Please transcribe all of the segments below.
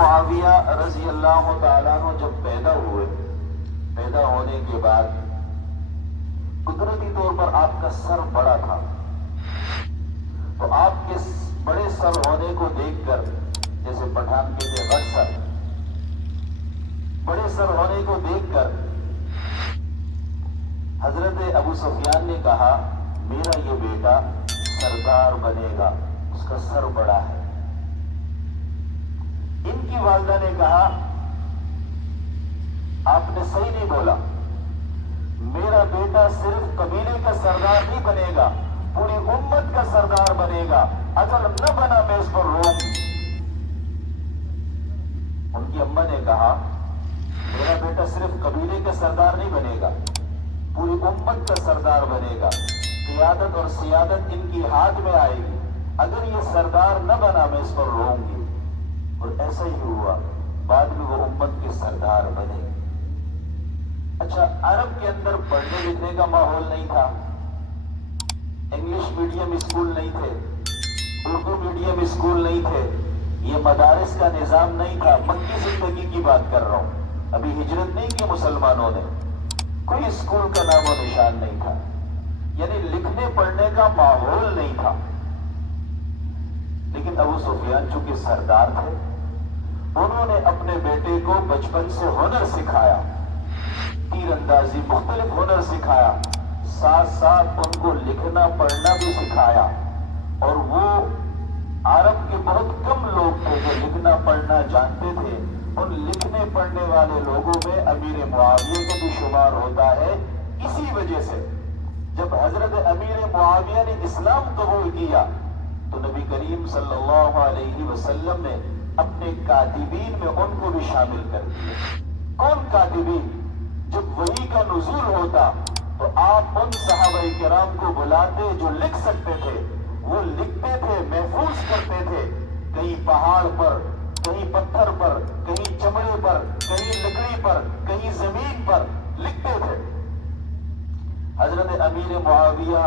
معاویہ رضی اللہ تعالیٰ عنہ جب پیدا ہوئے، پیدا ہونے کے بعد قدرتی طور پر آپ کا سر بڑا تھا، تو آپ کے بڑے سر ہونے کو دیکھ کر، جیسے پٹھان کہتے بڑ سر، بڑے سر ہونے کو دیکھ کر حضرت ابو سفیان نے کہا میرا یہ بیٹا سردار بنے گا، اس کا سر بڑا ہے۔ ان کی والدہ نے کہا آپ نے صحیح نہیں بولا، میرا بیٹا صرف قبیلے کا سردار نہیں بنے گا، پوری امت کا سردار بنے گا، اگر نہ بنا میں اس پر روؤں گی۔ ان کی اماں نے کہا میرا بیٹا صرف قبیلے کا سردار نہیں بنے گا، پوری امت کا سردار بنے گا، قیادت اور سیادت ان کی ہاتھ میں آئے گی، اگر یہ سردار نہ بنا میں اس پر روؤں گی۔ اور ایسا ہی ہوا، بعد میں وہ امت کے سردار بنے۔ اچھا، عرب کے اندر پڑھنے لکھنے کا ماحول نہیں تھا، انگلش میڈیم اسکول نہیں تھے، اردو میڈیم اسکول نہیں تھے، یہ مدارس کا نظام نہیں تھا۔ مکی زندگی کی بات کر رہا ہوں، ابھی ہجرت نہیں کی مسلمانوں نے، کوئی اسکول کا نام و نشان نہیں تھا، یعنی لکھنے پڑھنے کا ماحول نہیں تھا۔ لیکن ابو سفیان چونکہ سردار تھے، انہوں نے اپنے بیٹے کو بچپن سے ہنر سکھایا، تیر اندازی، مختلف ہنر سکھایا، ساتھ ساتھ ان کو لکھنا پڑھنا بھی سکھایا۔ اور وہ عرب کے بہت کم لوگ تھے جو لکھنا پڑھنا جانتے تھے، ان لکھنے پڑھنے والے لوگوں میں امیر معاویہ کا بھی شمار ہوتا ہے۔ اسی وجہ سے جب حضرت امیر معاویہ نے اسلام قبول کیا تو نبی کریم صلی اللہ علیہ وسلم نے اپنے کاتبین میں ان کو بھی شامل کر دیا۔ کون کاتبین؟ جب وحی کا نزول ہوتا تو آپ ان صحابہ کرام کو بلاتے جو لکھ سکتے تھے، وہ لکھتے تھے، محفوظ کرتے تھے، کہیں پہاڑ پر، کہیں پتھر پر، کہیں چمڑے پر، کہیں لکڑی پر، کہیں زمین پر لکھتے تھے۔ حضرت امیر معاویہ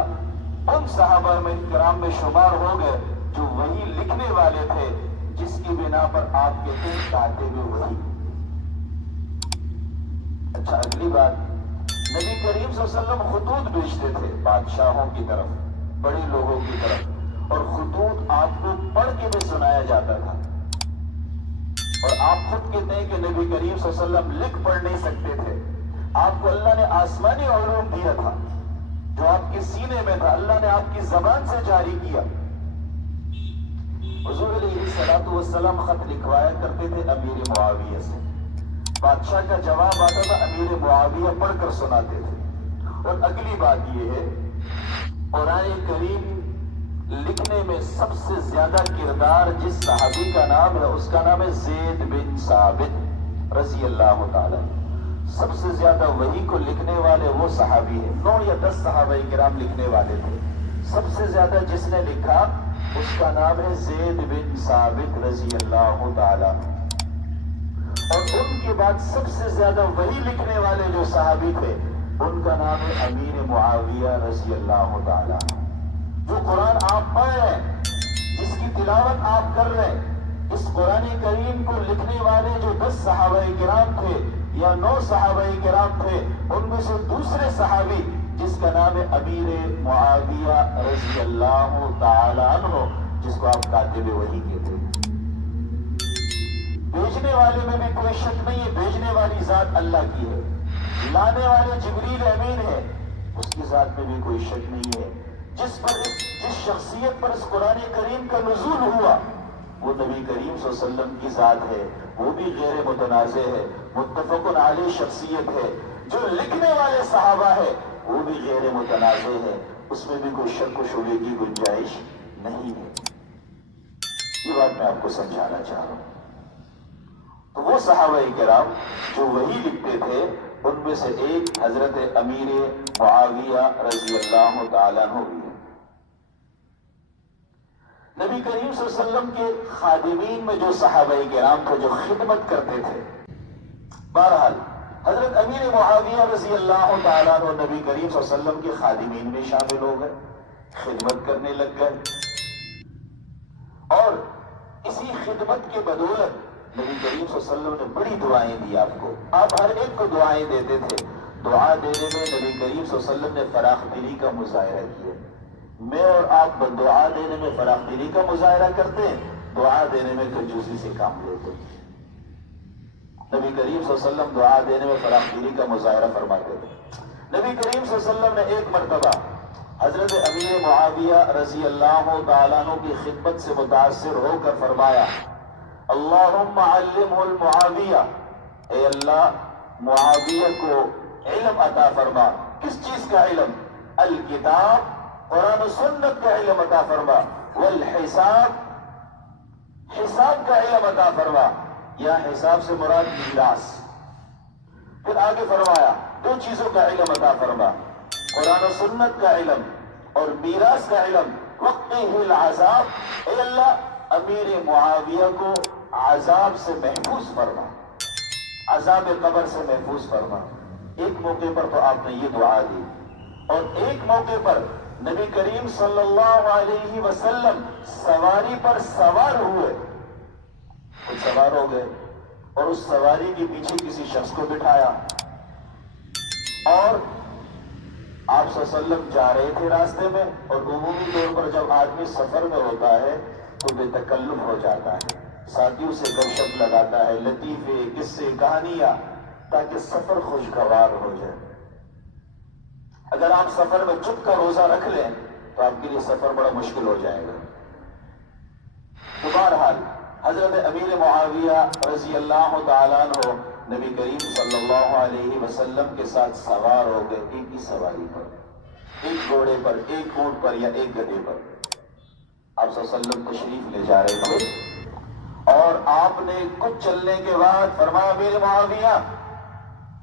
ان صحابہ میں کرام میں شمار ہو گئے جو وہی لکھنے والے تھے، جس کی بنا پر آپ کہتے ہیں کاتب وحی۔ اچھا، اگلی بات، نبی کریم صلی اللہ علیہ وسلم خطوط بھیجتے تھے بادشاہوں کی طرف، بڑے لوگوں کی طرف، اور خطوط آپ کو پڑھ کے بھی سنایا جاتا تھا۔ اور آپ خود کہتے ہیں کہ نبی کریم صلی اللہ علیہ وسلم لکھ پڑھ نہیں سکتے تھے، آپ کو اللہ نے آسمانی علوم دیا تھا جو آپ کے سینے میں تھا، اللہ نے آپ کی زبان سے جاری کیا۔ حضور علیہ الصلوۃ والسلام خط لکھوایا کرتے تھے امیر معاویہ سے، بادشاہ کا جواب آتا تھا، امیر معاویہ پڑھ کر سناتے تھے۔ اور اگلی بات یہ ہے، قرآن کریم لکھنے میں سب سے زیادہ کردار جس صحابی کا نام ہے اس کا نام ہے زید بن ثابت رضی اللہ تعالی۔ سب سے زیادہ وحی کو لکھنے والے وہ صحابی ہیں، 9 یا 10 صحابہ کرام لکھنے والے تھے، سب سے زیادہ جس نے لکھا اس کا نام ہے زید بن ثابت رضی اللہ تعالی۔ اور ان کے بعد سب سے زیادہ وحی لکھنے والے جو صحابی تھے ان کا نام ہے امیر معاویہ رضی اللہ تعالی۔ جو قرآن آپ پڑھ رہے ہیں، جس کی تلاوت آپ کر رہے ہیں، اس قرآن کریم کو لکھنے والے جو 10 صحابہ کرام تھے یا 9 صحابہ کرام تھے، ان میں سے دوسرے صحابی جس کا نام ہے امیر معاویہ رضی اللہ تعالی عنہ، جس کو آپ کاتب وحی کہتے ہیں۔ بھیجنے والے میں بھی کوئی شک نہیں ہے، بھیجنے والی ذات اللہ کی ہے، لانے والے جبریل امین ہے، اس کی ذات میں بھی کوئی شک نہیں ہے۔ جس شخصیت پر اس قرآن کریم کا نزول ہوا وہ نبی کریم صلی اللہ علیہ وسلم کی ذات ہے، وہ بھی غیر متنازع ہے، متفق علیہ شخصیت ہے۔ جو لکھنے والے صحابہ ہے وہ بھی غیر متنازع ہے، اس میں بھی کوئی شک و شبہے کی گنجائش نہیں ہے۔ یہ بات میں آپ کو سمجھانا چاہ رہا ہوں۔ تو وہ صحابہ کرام جو وہی لکھتے تھے ان میں سے ایک حضرت امیر معاویہ رضی اللہ تعالیٰ عنہ بھی ہے۔ نبی کریم صلی اللہ علیہ وسلم کے خادمین میں جو صحابہ کرام تھے جو خدمت کرتے تھے، بہرحال حضرت امیر معاویہ رضی اللہ تعالیٰ عنہ نبی کریم صلی اللہ علیہ وسلم کے خادمین میں شامل ہو گئے، خدمت کرنے لگ گئے، اور اسی خدمت کے بدولت نبی کریم صلی اللہ علیہ وسلم نے بڑی دعائیں دی آپ کو. آپ ہر ایک کو دعائیں دیتے تھے. دعا دینے میں نبی کریم صلی اللہ علیہ وسلم نے فراخ دلی کا مظاہرہ کیا. میں اور آپ دعا دینے میں فراخ دلی کا مظاہرہ کرتے ہیں, دعا دینے میں کنجوسی سے کام لیتے ہیں. نبی کریم صلی اللہ علیہ وسلم دعا دینے میں فراخ دلی کا مظاہرہ فرماتے تھے. نبی کریم صلی اللہ علیہ وسلم نے ایک مرتبہ حضرت امیر معاویہ رضی اللہ تعالیٰ عنہ کی خدمت سے متاثر ہو کر فرمایا, اللہم علمہ المعاویہ, اے اللہ معاویہ کو علم عطا فرما. کس چیز کا علم؟ الکتاب, قرآن و سنت کا علم عطا فرما. والحساب, حساب کا علم عطا فرما. یا حساب سے مراد میراث. پھر آگے فرمایا دو چیزوں کا علم عطا فرما, قرآن و سنت کا علم اور میراث کا علم. وقتہ العذاب, اے اللہ امیر معاویہ کو عذاب سے محفوظ فرما, عذاب قبر سے محفوظ فرما. ایک موقع پر تو آپ نے یہ دعا دی, اور ایک موقع پر نبی کریم صلی اللہ علیہ وسلم سواری پر سوار ہوئے. وہ سوار ہو گئے اور اس سواری کے پیچھے کسی شخص کو بٹھایا, اور آپ صلی اللہ علیہ وسلم جا رہے تھے راستے میں. اور عمومی طور پر جب آدمی سفر میں ہوتا ہے تو بے تکلف ہو جاتا ہے, ساتھیوں سے گپ شپ لگاتا ہے, لطیفے, قصے, کہانیاں, تاکہ سفر خوشگوار ہو جائے. اگر آپ سفر میں چپ کا روزہ رکھ لیں تو آپ کے لیے سفر بڑا مشکل ہو جائے گا. تو بہرحال حضرت امیر معاویہ رضی اللہ تعالیٰ عنہ نبی کریم صلی اللہ علیہ وسلم کے ساتھ سوار ہو گئے, ایک ہی سواری پر, ایک گھوڑے پر, ایک اونٹ پر یا ایک گدھے پر. آپ صلی اللہ علیہ وسلم تشریف لے جا رہے تھے اور آپ نے کچھ چلنے کے بعد فرمایا امیر معاویہ,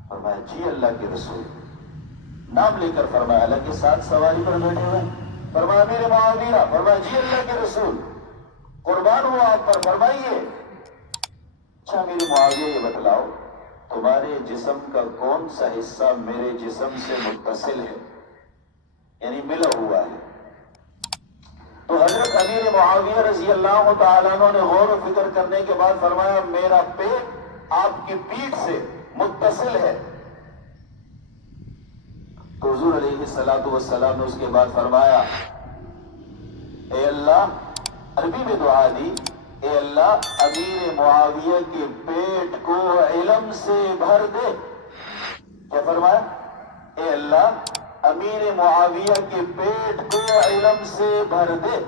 فرمایا جی اللہ کے رسول, نام لے کر فرمایا اللہ کے ساتھ سواری پر بیٹھے ہوئے. فرمایا امیر معاویہ, فرمایا جی اللہ کے رسول, قربان ہوا آپ پر, فرمائیے. اچھا میرے معاویہ یہ بتلاؤ تمہارے جسم کا کون سا حصہ میرے جسم سے متصل ہے, یعنی ملا ہوا ہے؟ تو حضرت امیر معاویہ رضی اللہ تعالیٰ عنہ نے غور و فکر کرنے کے بعد فرمایا میرا پیٹ آپ کی پیٹھ سے متصل ہے. تو حضور علیہ الصلوۃ والسلام نے اس کے بعد فرمایا اے اللہ, عربی میں دعا دی, اے اللہ امیر معاویہ کے پیٹ کو علم سے بھر دے. کیا فرمایا؟ اے اللہ امیر معاویہ کے پیٹ کو علم سے بھر دے.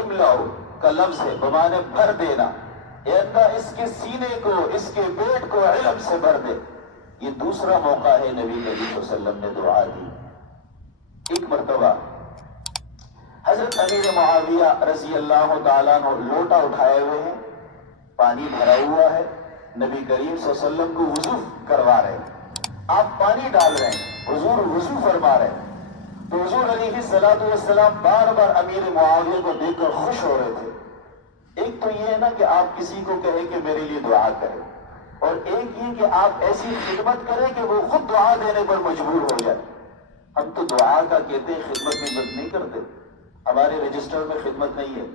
املاؤ کا لفظ ہے بمانے بھر دینا. اے اللہ اس کے سینے کو, اس کے پیٹ کو علم سے بھر دے. یہ دوسرا موقع ہے نبی کریم صلی اللہ علیہ وسلم نے دعا دی. ایک مرتبہ حضرت امیر معاویہ رضی اللہ تعالیٰ عنہ لوٹا اٹھائے ہوئے ہیں, پانی بھرا ہوا ہے, نبی کریم صلی اللہ علیہ وسلم کو وضو کروا رہے ہیں. آپ پانی ڈال رہے ہیں, حضور وضو فرما رہے ہیں. تو حضور علیہ الصلوۃ والسلام بار بار امیر معاویہ کو دیکھ کر خوش ہو رہے تھے. ایک تو یہ ہے نا کہ آپ کسی کو کہیں کہ میرے لیے دعا کریں, اور ایک یہ کہ آپ ایسی خدمت کریں کہ وہ خود دعا دینے پر مجبور ہو جائے. ہم تو دعا کا کہتے ہیں, خدمت نہیں کرتے, ہمارے رجسٹر میں خدمت نہیں ہے.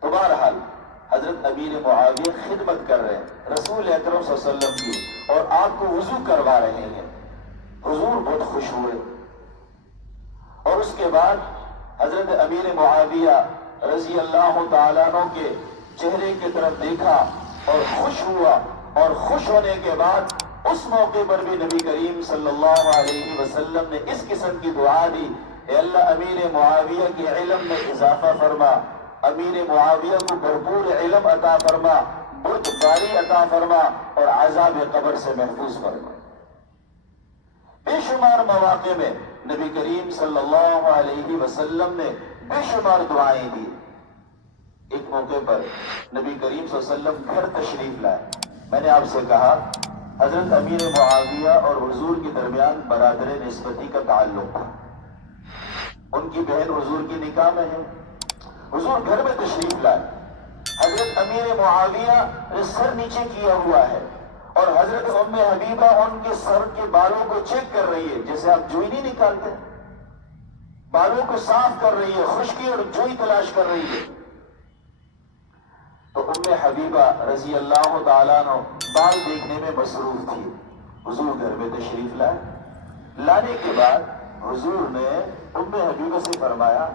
تو بہرحال حضرت امیر معاویہ خدمت کر رہے ہیں رسول اکرم صلی اللہ علیہ وسلم کی, اور آپ کو وضو کروا رہے ہیں. حضور بہت خوش ہوئے, اور اس کے بعد حضرت امیر معاویہ رضی اللہ تعالیٰ عنہ کے چہرے کی طرف دیکھا اور خوش ہوا, اور خوش ہونے کے بعد اس موقع پر بھی نبی کریم صلی اللہ علیہ وسلم نے اس قسم کی دعا دی, اے اللہ امیر معاویہ کے علم میں اضافہ فرما, امیر معاویہ کو بھرپور علم عطا فرما, بردباری عطا فرما, اور عذاب قبر سے محفوظ فرما. بے شمار مواقع میں نبی کریم صلی اللہ علیہ وسلم نے بے شمار دعائیں دی. ایک موقع پر نبی کریم صلی اللہ علیہ وسلم گھر تشریف لائے. میں نے آپ سے کہا حضرت امیر معاویہ اور حضور کے درمیان برادر نسبتی کا تعلق تھا. ان کی بہن حضور کی نکاح میں ہے. حضور گھر میں تشریف لائے, حضرت امیر معاویہ نے سر نیچے کیا ہوا ہے, اور حضرت ام حبیبہ ان کے سر کے بالوں کو چیک کر رہی ہے, جیسے آپ جوئی نہیں نکالتے, بالوں کو صاف کر رہی ہے, خشکی اور جوئی تلاش کر رہی ہے. تو حبیبہ رضی اللہ تعالیٰ عنہ بال دیکھنے میں مصروف تھی. حضور گھر میں تشریف لائے. لانے کے بعد حضور نے حبیبہ سے فرمایا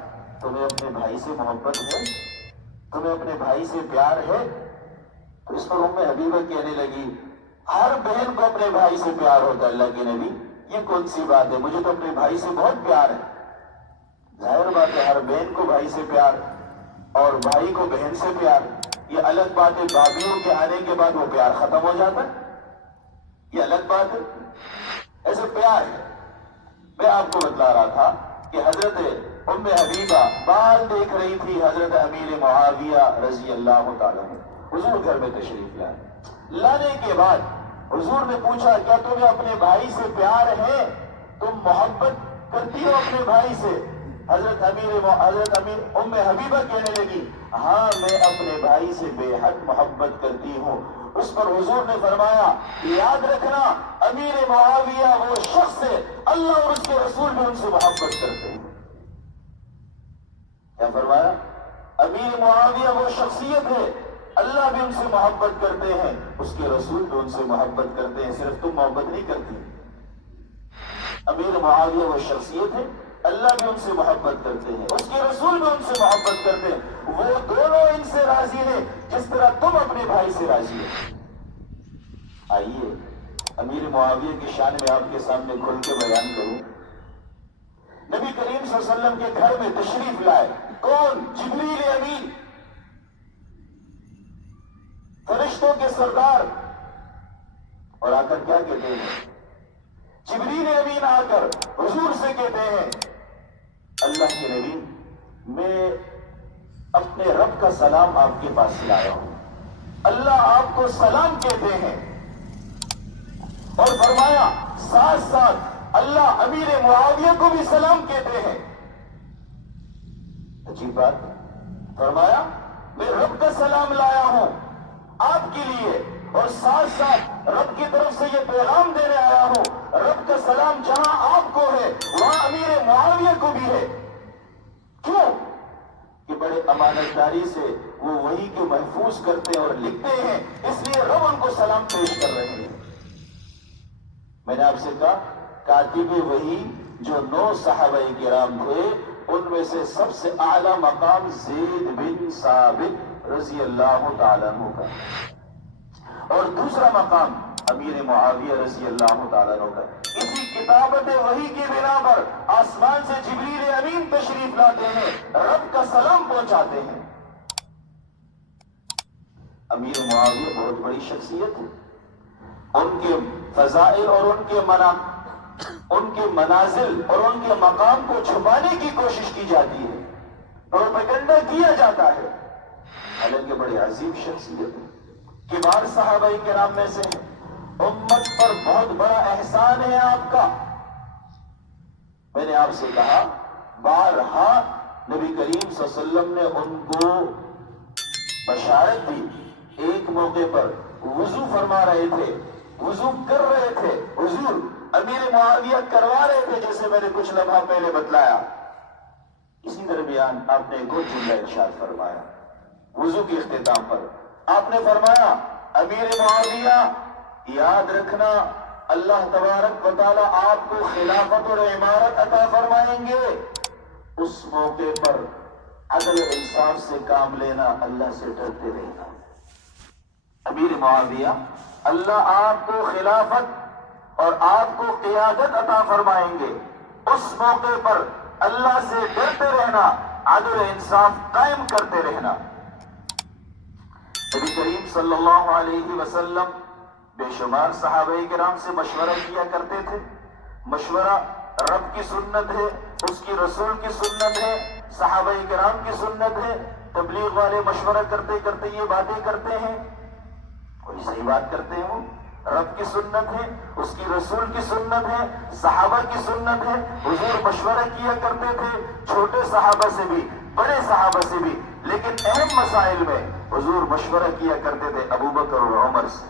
تمہیں اپنے بھائی سے محبت ہے, تمہیں اپنے بھائی سے پیار ہے؟ تو اس پر حبیبہ کہنے لگی ہر بہن کو اپنے بھائی سے پیار ہوتا ہے اللہ کے نبی, یہ کون سی بات ہے, مجھے تو اپنے بھائی سے بہت پیار ہے. ظاہر بات ہے ہر بہن کو بھائی سے پیار اور بھائی کو بہن سے پیار, یہ الگ بات ہے. بابیوں کے آنے کے بعد وہ پیار ختم ہو جاتا ہے, یہ الگ بات ہے. ایسے پیار ہے. میں آپ کو بتلا رہا تھا کہ حضرت حبیبہ بال دیکھ رہی تھی حضرت امیر معاویہ رضی اللہ تعالیٰ عنہ. حضور گھر میں تشریف لائے. لانے کے بعد حضور نے پوچھا کیا تمہیں اپنے بھائی سے پیار ہے, تم محبت کرتی ہو اپنے بھائی سے؟ حضرت حبیبہ کہنے لگی ہاں میں اپنے بھائی سے بے حد محبت کرتی ہوں. اس پر حضور نے فرمایا یاد رکھنا امیر معاویہ وہ شخص ہے اللہ اور اس کے رسول بھی ان سے محبت کرتے ہیں. کیا فرمایا؟ امیر معاویہ وہ شخصیت ہے اللہ بھی ان سے محبت کرتے ہیں, اس کے رسول بھی ان سے محبت کرتے ہیں. صرف تم محبت نہیں کرتی. امیر معاویہ وہ شخصیت ہے اللہ بھی ان سے محبت کرتے ہیں, اس کے رسول بھی ان سے محبت کرتے ہیں. وہ دونوں ان سے راضی ہیں جس طرح تم اپنے بھائی سے راضی ہو. آئیے امیر معاویہ کی شان میں آپ کے سامنے کھل کے بیان کروں. نبی کریم صلی اللہ علیہ وسلم کے گھر میں تشریف لائے. کون؟ جبریل امین, فرشتوں کے سردار. اور آ کر کیا کہتے ہیں؟ جبریل امین آ کر حضور سے کہتے ہیں اللہ کے نبی میں اپنے رب کا سلام آپ کے پاس لایا ہوں. اللہ آپ کو سلام کہتے ہیں اور فرمایا ساتھ ساتھ اللہ امیر معاویہ کو بھی سلام کہتے ہیں. عجیب بات. فرمایا میں رب کا سلام لایا ہوں آپ کے لیے اور ساتھ ساتھ رب کی طرف سے یہ پیغام دینے آیا ہوں رب کا سلام جہاں آپ کو ہے وہاں امیر معاویہ کو بھی ہے. کیوں؟ کہ بڑے امانت داری سے وہ وحی کو محفوظ کرتے اور لکھتے ہیں, اس لیے رب ان کو سلام پیش کر رہے ہیں. میں نے آپ سے کہا کاتب وحی جو 9 صحابہ کرام تھے ان میں سے سب سے اعلیٰ مقام زید بن ثابت رضی اللہ تعالیٰ عنہ کا, اور دوسرا مقام امیر معاویہ رضی اللہ تعالیٰ عنہ کا. اسی کتابت وحی کی بنا پر آسمان سے جبریل امین تشریف لاتے ہیں, رب کا سلام پہنچاتے ہیں. امیر معاویہ بہت بڑی شخصیت ہے. ان کے فضائل اور ان کے منازل اور ان کے مقام کو چھپانے کی کوشش کی جاتی ہے, پروپیگنڈا کیا جاتا ہے. حالانکہ بڑی عظیم شخصیت ہے, کبار صحابہ کرام میں سے ہیں. امت پر بہت بڑا احسان ہے آپ کا. میں نے آپ سے کہا بارہا نبی کریم صلی اللہ علیہ وسلم نے ان کو بشارت دی. ایک موقع پر وضو فرما رہے تھے, وضو کر رہے تھے, حضور امیر معاویہ کروا رہے تھے جیسے میں نے کچھ لمحہ پہلے بتلایا. اسی درمیان آپ نے ایک اور جملہ ارشاد فرمایا وضو کے اختتام پر. آپ نے فرمایا امیر معاویہ یاد رکھنا اللہ تبارک و تعالی آپ کو خلافت اور عمارت عطا فرمائیں گے. اس موقع پر عدل و انصاف سے کام لینا, اللہ سے ڈرتے رہنا. امیر معاویہ اللہ آپ کو خلافت اور آپ کو قیادت عطا فرمائیں گے. اس موقع پر اللہ سے ڈرتے رہنا, عدل و انصاف قائم کرتے رہنا. نبی کریم صلی اللہ علیہ وسلم بے شمار صحابہ کرام سے مشورہ کیا کرتے تھے. مشورہ رب کی سنت ہے, اس کی رسول کی سنت ہے, صحابہ کرام کی سنت ہے. تبلیغ والے مشورہ کرتے کرتے یہ باتیں کرتے ہیں, کوئی صحیح بات کرتے ہوں. رب کی سنت ہے, اس کی رسول کی سنت ہے, صحابہ کی سنت ہے. حضور مشورہ کیا کرتے تھے چھوٹے صحابہ سے بھی بڑے صحابہ سے بھی, لیکن اہم مسائل میں حضور مشورہ کیا کرتے تھے ابو بکر اور عمر سے.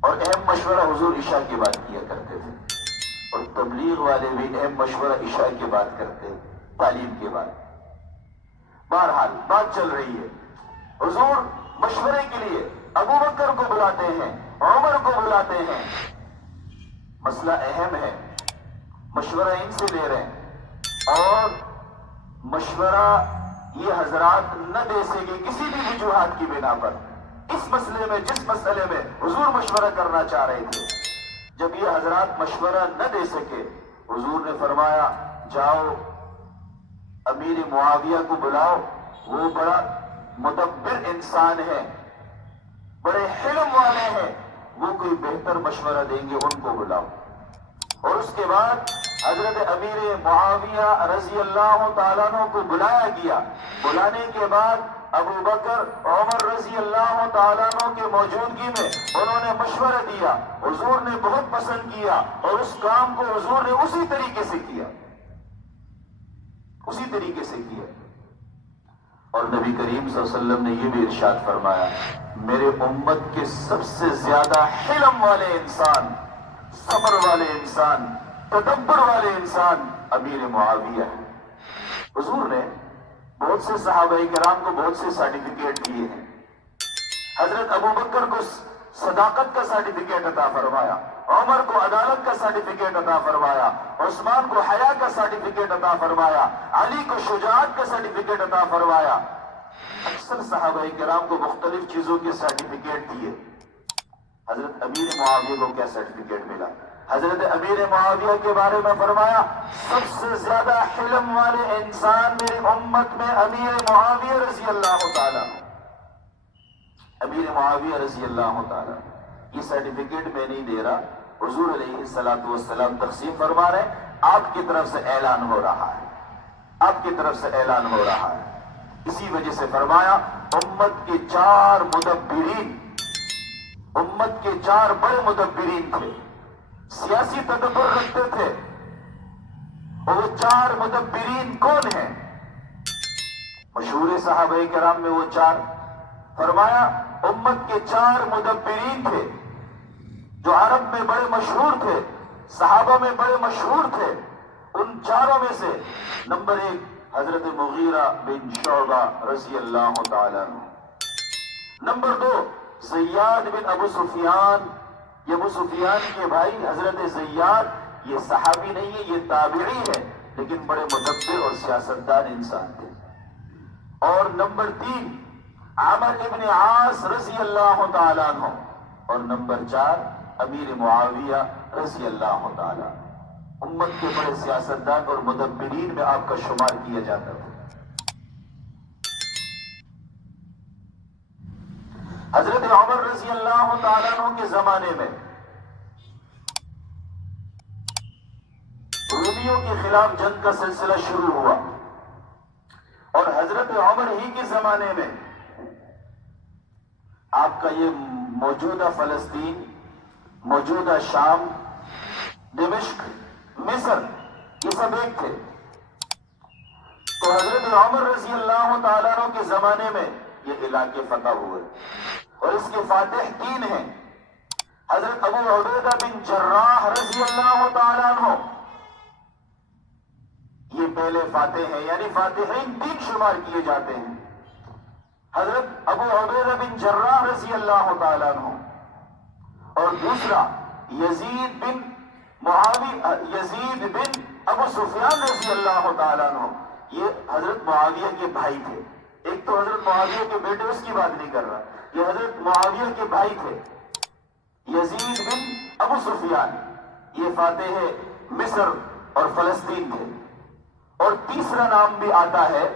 اور اہم مشورہ حضور عشاء کی بات کیا کرتے تھے, اور تبلیغ والے بھی اہم مشورہ عشاء کی بات کرتے, تعلیم کے بعد. بہرحال بات چل رہی ہے، حضور مشورے کے لیے ابو بکر کو بلاتے ہیں، عمر کو بلاتے ہیں، مسئلہ اہم ہے، مشورہ ان سے لے رہے ہیں، اور مشورہ یہ حضرات نہ دے سکے کسی بھی وجوہات کی بنا پر۔ اس مسئلے میں، جس مسئلے میں حضور مشورہ کرنا چاہ رہے تھے، جب یہ حضرات مشورہ نہ دے سکے، حضور نے فرمایا جاؤ امیر معاویہ کو بلاؤ، وہ بڑا مدبر انسان ہے، بڑے حلم والے ہیں، وہ کوئی بہتر مشورہ دیں گے، ان کو بلاؤ۔ اور اس کے بعد حضرت امیر معاویہ رضی اللہ تعالیٰ عنہ کو بلایا گیا۔ بلانے کے بعد ابو بکر عمر رضی اللہ تعالیٰ عنہ کی موجودگی میں انہوں نے مشورہ دیا، حضور نے بہت پسند کیا، اور اس کام کو حضور نے اسی طریقے سے کیا، اسی طریقے سے کیا۔ اور نبی کریم صلی اللہ علیہ وسلم نے یہ بھی ارشاد فرمایا، میرے امت کے سب سے زیادہ حلم والے انسان، صبر والے انسان، تدبر والے انسان امیر معاویہ ہے۔ حضور نے بہت سے صحابہ کرام کو بہت سے سرٹیفکیٹ دیے ہیں۔ حضرت ابو بکر کو صداقت کا سرٹیفکیٹ عطا فرمایا، عمر کو عدالت کا سرٹیفکیٹ عطا فرمایا، عثمان کو حیا کا سرٹیفکیٹ عطا فرمایا، علی کو شجاعت کا سرٹیفکیٹ عطا فرمایا۔ اکثر صحابہ کرام کو مختلف چیزوں کے سرٹیفکیٹ دیے۔ حضرت امیر معاویہ کو کیا سرٹیفکیٹ ملا؟ حضرت امیر معاویہ کے بارے میں فرمایا سب سے زیادہ حلم والے انسان میری امت میں امیر معاویہ رضی اللہ تعالیٰ، امیر معاویہ رضی اللہ تعالیٰ۔ یہ سرٹیفکیٹ میں نہیں دے رہا، حضور علیہ الصلوۃ والسلام تقسیم فرما رہے ہیں، آپ کی طرف سے اعلان ہو رہا ہے، آپ کی طرف سے اعلان ہو رہا ہے۔ اسی وجہ سے فرمایا امت کے 4 مدبرین، امت کے 4 بڑے مدبرین تھے، سیاسی تدبر رکھتے تھے، اور وہ 4 مدبرین کون ہیں؟ مشہور صحابہ کرام میں وہ 4، فرمایا امت کے 4 مدبرین تھے جو عرب میں بڑے مشہور تھے، صحابہ میں بڑے مشہور تھے۔ ان 4 میں سے نمبر 1 حضرت مغیرہ بن شعبہ رضی اللہ تعالیٰ عنہ، نمبر 2 زیاد بن ابو سفیان، یہ ابو سفیان کے بھائی حضرت زیاد، یہ صحابی نہیں ہے، یہ تابعی ہے، لیکن بڑے مدبر اور سیاستدان انسان تھے۔ اور نمبر 3 عمر ابن عاص رضی اللہ تعالیٰ عنہ، اور نمبر 4 امیر معاویہ رضی اللہ تعالیٰ عنہ۔ امت کے بڑے سیاستدان اور مدبرین میں آپ کا شمار کیا جاتا تھا۔ حضرت عمر رضی اللہ تعالیٰ عنہ کے زمانے میں رومیوں کے خلاف جنگ کا سلسلہ شروع ہوا، اور حضرت عمر ہی کے زمانے میں آپ کا یہ موجودہ فلسطین، موجودہ شام، دمشق، مصر، یہ سب ایک تھے۔ تو حضرت عمر رضی اللہ تعالیٰ عنہ کے زمانے میں یہ علاقے فتح ہوئے، اور اس کے فاتح 3 ہیں۔ حضرت ابو عبیدہ بن جراح رضی اللہ تعالیٰ عنہ، یہ پہلے فاتح ہیں، یعنی فاتحین 3 شمار کیے جاتے ہیں۔ حضرت ابو عبیدہ بن جراح رضی اللہ تعالیٰ عنہ، اور دوسرا یزید بن ابو سفیان رضی اللہ تعالیٰ عنہ، یہ حضرت معاویہ کے بھائی تھے۔ ایک تو حضرت معاویہ کے بیٹے، اس کی بات نہیں کر رہا، یہ حضرت معاویہ کے بھائی تھے، یزید بن ابو سفیان، یہ فاتح مصر اور فلسطین تھے۔ اور تیسرا نام بھی آتا ہے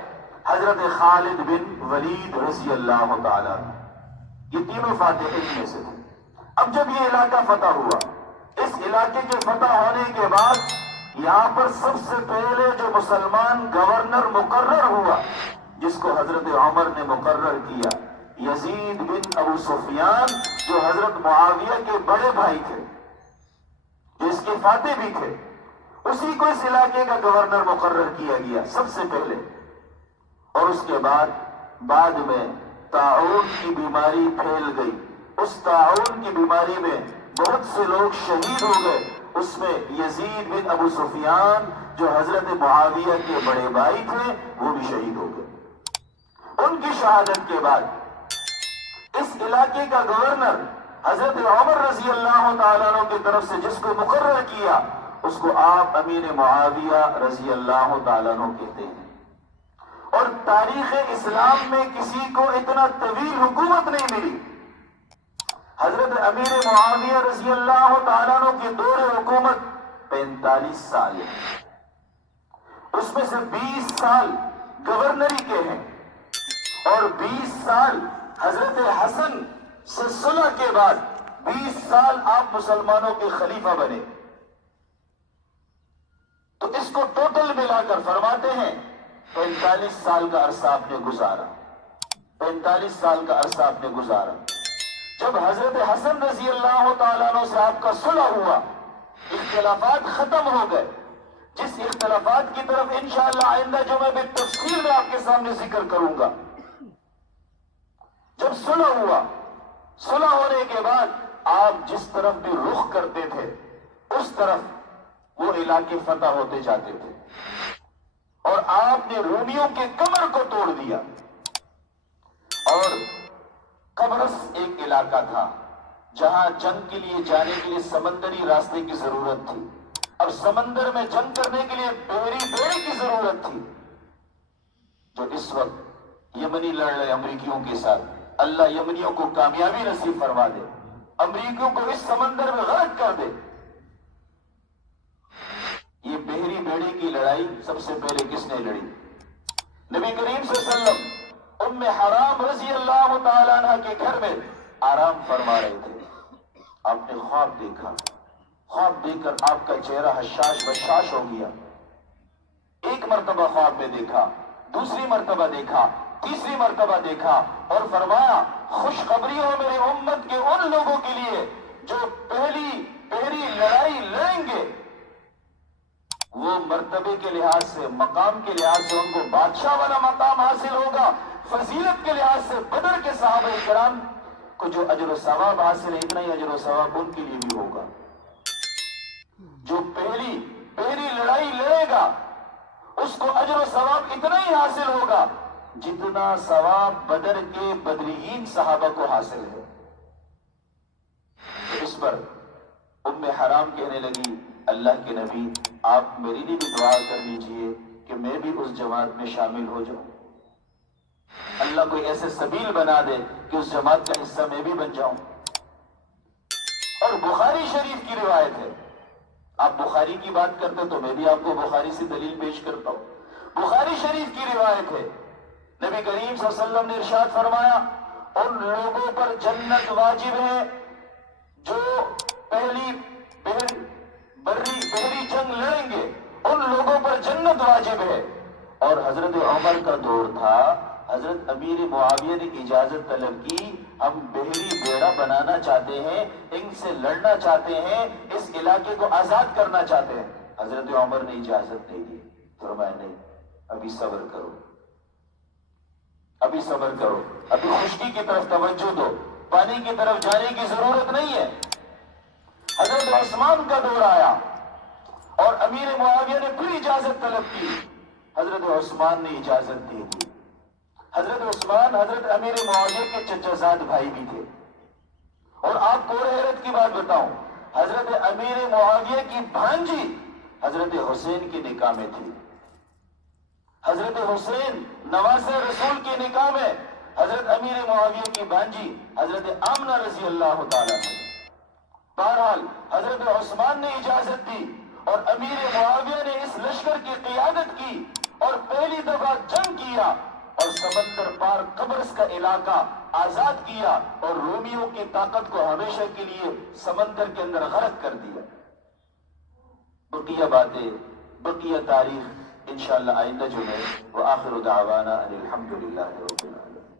حضرت خالد بن ولید رضی اللہ تعالیٰ عنہ، یہ تینوں فاتحین میں سے تھے۔ اب جب یہ علاقہ فتح ہوا، اس علاقے کے فتح ہونے کے بعد یہاں پر سب سے پہلے جو مسلمان گورنر مقرر ہوا، جس کو حضرت عمر نے مقرر کیا، یزید بن ابو سفیان، جو حضرت معاویہ کے بڑے بھائی تھے، جو اس کے فاتح بھی تھے، اسی کو اس علاقے کا گورنر مقرر کیا گیا سب سے پہلے۔ اور اس کے بعد میں طاعون کی بیماری پھیل گئی، اس طاعون کی بیماری میں بہت سے لوگ شہید ہو گئے، اس میں یزید بن ابو سفیان جو حضرت معاویہ کے بڑے بھائی تھے وہ بھی شہید ہو گئے۔ ان کی شہادت کے بعد اس علاقے کا گورنر حضرت عمر رضی اللہ تعالیٰ عنہ کی طرف سے جس کو مقرر کیا اس کو آپ امیر معاویہ رضی اللہ تعالیٰ عنہ کہتے ہیں. اور تاریخ اسلام میں کسی کو اتنا طویل حکومت نہیں ملی. حضرت امیر معاویہ رضی اللہ تعالیٰ عنہ کی دور حکومت 45 سال ہے. اس میں سے 20 سال گورنری کے ہیں اور 20 سال حضرت حسن سے صلح کے بعد 20 سال آپ مسلمانوں کے خلیفہ بنے. تو اس کو ٹوٹل ملا کر فرماتے ہیں 45 سال کا عرصہ آپ نے گزارا. 45 سال کا عرصہ آپ نے گزارا. جب حضرت حسن رضی اللہ تعالیٰ عنہ سے آپ کا صلح ہوا، اختلافات ختم ہو گئے، جس اختلافات کی طرف انشاءاللہ آئندہ جمعہ میں تفصیل میں آپ کے سامنے ذکر کروں گا. جب صلح ہوا، صلح ہونے کے بعد آپ جس طرف بھی رخ کرتے تھے اس طرف وہ علاقے فتح ہوتے جاتے تھے اور آپ نے رومیوں کے کمر کو توڑ دیا. اور قبرص ایک علاقہ تھا جہاں جنگ کے لیے جانے کے لیے سمندری راستے کی ضرورت تھی. اب سمندر میں جنگ کرنے کے لیے بحری بیڑے کی ضرورت تھی، جو اس وقت یمنی لڑ رہے امریکیوں کے ساتھ. اللہ یمنیوں کو کامیابی نصیب فرما دے، امریکیوں کو اس سمندر میں غرق کر دے. یہ بحری بیڑے کی لڑائی سب سے پہلے کس نے لڑی؟ نبی کریم صلی اللہ علیہ وسلم ام حرام رضی اللہ تعالیٰ عنہ کے گھر میں آرام فرما رہے تھے. آپ نے خواب دیکھا. خواب دیکھ کر آپ کا چہرہ حشاش بشاش ہو گیا. ایک مرتبہ خواب میں دیکھا، دوسری مرتبہ دیکھا، تیسری مرتبہ دیکھا اور فرمایا خوشخبری ہو میری امت کے ان لوگوں کے لیے جو پہلی لڑائی لڑیں گے. وہ مرتبے کے لحاظ سے، مقام کے لحاظ سے ان کو بادشاہ والا مقام حاصل ہوگا. فضیلت کے لحاظ سے بدر کے صحابہ کرام کو جو اجر و ثواب حاصل ہے اتنا ہی اجر و ثواب ان کے لیے بھی ہوگا. جو پہلی لڑائی لڑے گا اس کو اجر و ثواب اتنا ہی حاصل ہوگا جتنا ثواب بدر کے بدرین صحابہ کو حاصل ہے. تو اس پر ام حرام کہنے لگی اللہ کے نبی آپ میری لیے بھی دعا کر لیجئے کہ میں بھی اس جماعت میں شامل ہو جاؤں. اللہ کوئی ایسے سبیل بنا دے کہ اس جماعت کا حصہ میں بھی بن جاؤں. اور بخاری شریف کی روایت ہے. آپ بخاری کی بات کرتے تو میں بھی آپ کو بخاری سے دلیل پیش کرتا ہوں. بخاری شریف کی روایت ہے نبی کریم صلی اللہ علیہ وسلم نے ارشاد فرمایا ان لوگوں پر جنت واجب ہے جو پہلی بحری جنگ لڑیں گے. ان لوگوں پر جنت واجب ہے. اور حضرت عمر کا دور تھا، حضرت امیر معاویہ نے اجازت طلب کی ہم بحری بیڑا بنانا چاہتے ہیں، ان سے لڑنا چاہتے ہیں، اس علاقے کو آزاد کرنا چاہتے ہیں. حضرت عمر نے اجازت نہیں دی. فرمایا نہیں، ابھی صبر کرو، ابھی صبر کرو، ابھی خشکی کی طرف توجہ دو، پانی کی طرف جانے کی ضرورت نہیں ہے. حضرت عثمان کا دور آیا اور امیر معاویہ نے پھر اجازت طلب کی. حضرت عثمان نے اجازت دے دی. حضرت عثمان حضرت امیر معاویہ کے چچا زاد بھائی بھی تھے. اور آپ کو حیرت کی بات بتاؤں، حضرت امیر معاویہ کی بھانجی حضرت حسین کی نکاح میں تھی. حضرت حسین نواسہ رسول کی نکاح میں حضرت امیر معاویہ کی بھانجی حضرت آمنہ رضی اللہ تعالیٰ عنہ. بہرحال حضرت عثمان نے اجازت دی اور امیر معاویہ نے اس لشکر کی قیادت کی اور پہلی دفعہ جنگ کیا اور سمندر پار قبرص کا علاقہ آزاد کیا اور رومیوں کی طاقت کو ہمیشہ کے لیے سمندر کے اندر غرق کر دیا. بقیہ باتیں، بقیہ تاریخ انشاءاللہ آئندہ جو ہے وہ آخر دعوانا ان الحمدللہ رب العالمین.